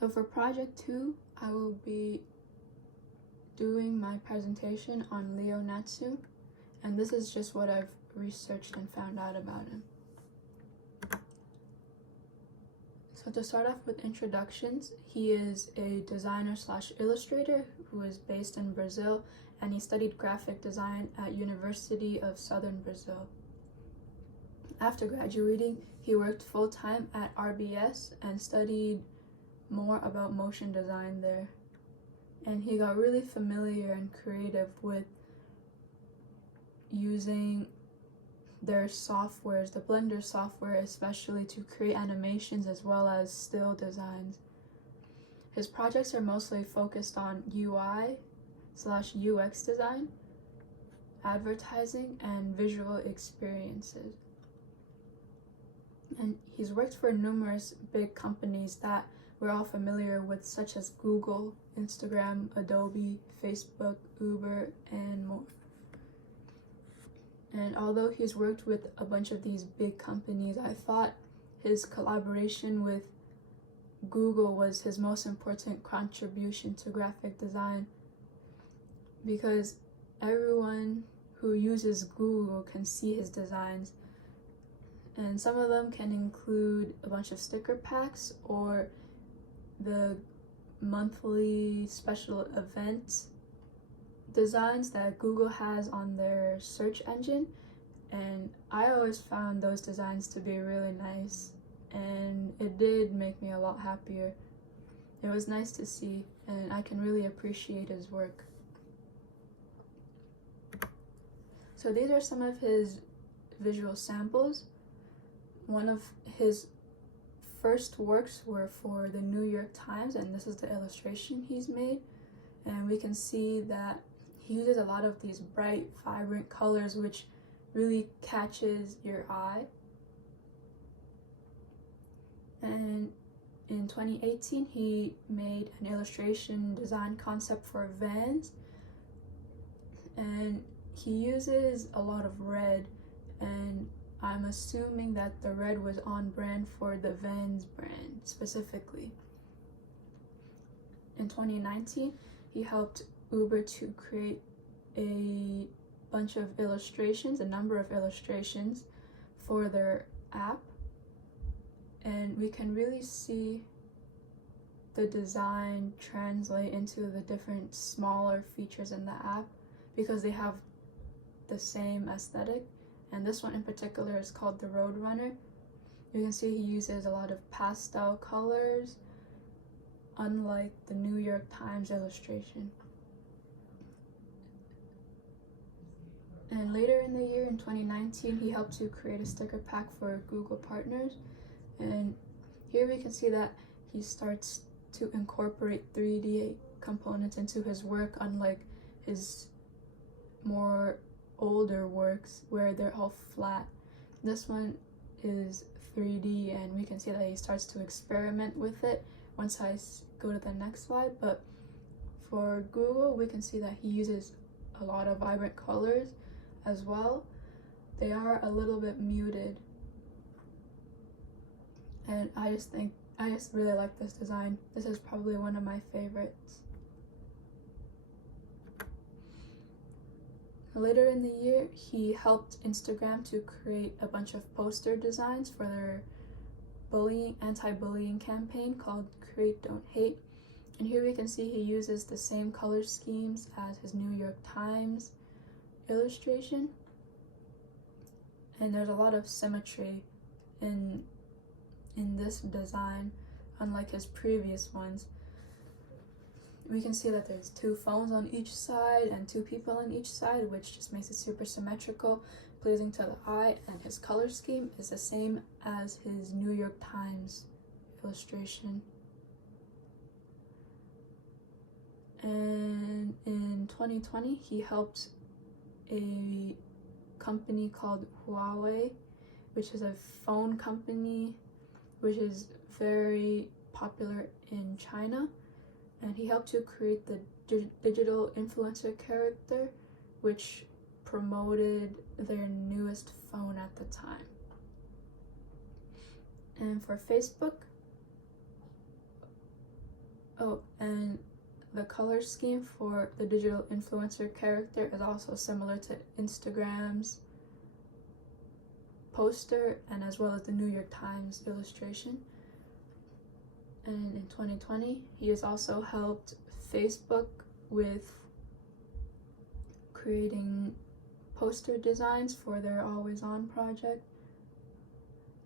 So for project 2, I will be doing my presentation on Leo Natsu, and this is just what I've researched and found out about him. So to start off with introductions, he is a designer / illustrator who is based in Brazil, and he studied graphic design at University of Southern Brazil. After graduating, he worked full-time at RBS and studied more about motion design there. And he got really familiar and creative with using their softwares, the Blender software especially, to create animations as well as still designs. His projects are mostly focused on UI / UX design, advertising, and visual experiences. And he's worked for numerous big companies that we're all familiar with, such as Google, Instagram, Adobe, Facebook, Uber, and more. And although he's worked with a bunch of these big companies, I thought his collaboration with Google was his most important contribution to graphic design, because everyone who uses Google can see his designs, and some of them can include a bunch of sticker packs or the monthly special event designs that Google has on their search engine. And I always found those designs to be really nice, and it did make me a lot happier. It was nice to see, and I can really appreciate his work. So these are some of his visual samples. One of his first works were for the New York Times, and this is the illustration he's made. And we can see that he uses a lot of these bright, vibrant colors, which really catches your eye. And in 2018, he made an illustration design concept for Vans, and he uses a lot of red, and I'm assuming that the red was on brand for the Vans brand specifically. In 2019, he helped Uber to create a bunch of illustrations, a number of illustrations for their app, and we can really see the design translate into the different smaller features in the app because they have the same aesthetic. And this one in particular is called the Roadrunner. You can see he uses a lot of pastel colors, unlike the New York Times illustration. And later in the year, in 2019, he helped to create a sticker pack for Google partners. And here we can see that he starts to incorporate 3D components into his work, unlike his more older works where they're all flat. This one is 3D, and we can see that he starts to experiment with it once I go to the next slide. But for Google, we can see that he uses a lot of vibrant colors as well. They are a little bit muted, and I just really like this design. This is probably one of my favorites. Later in the year, he helped Instagram to create a bunch of poster designs for their anti-bullying campaign called Create Don't Hate. And here we can see he uses the same color schemes as his New York Times illustration. And there's a lot of symmetry in this design, unlike his previous ones. We can see that there's 2 phones on each side and 2 people on each side, which just makes it super symmetrical, pleasing to the eye, and his color scheme is the same as his New York Times illustration. And in 2020, he helped a company called Huawei, which is a phone company which is very popular in China. And he helped to create the digital influencer character, which promoted their newest phone at the time. And for Facebook, Oh, and the color scheme for the digital influencer character is also similar to Instagram's poster and as well as the New York Times illustration. And in 2020, he has also helped Facebook with creating poster designs for their Always On project.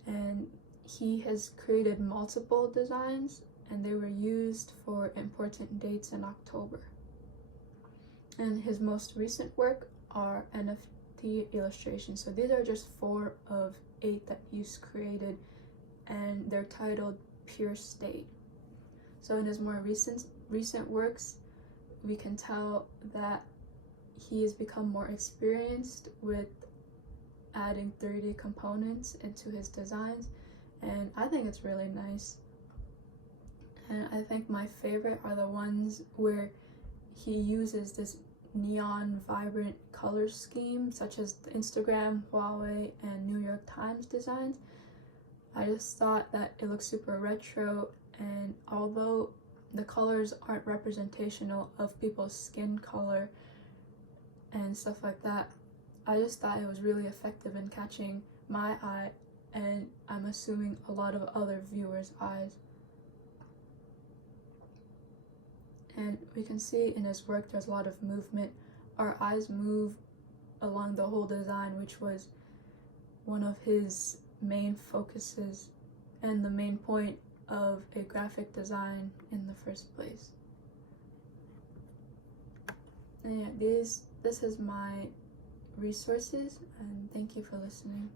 And he has created multiple designs and they were used for important dates in October. And his most recent work are NFT illustrations. So these are just 4 of 8 that he's created, and they're titled Pure State. So in his more recent works, we can tell that he has become more experienced with adding 3D components into his designs, and I think it's really nice. And I think my favorite are the ones where he uses this neon vibrant color scheme, such as the Instagram, Huawei, and New York Times designs. I just thought that it looks super retro, and although the colors aren't representational of people's skin color and stuff like that, I just thought it was really effective in catching my eye, and I'm assuming a lot of other viewers' eyes. And we can see in his work there's a lot of movement. Our eyes move along the whole design, which was one of his main focuses and the main point of a graphic design in the first place. And yeah, this is my resources, and thank you for listening.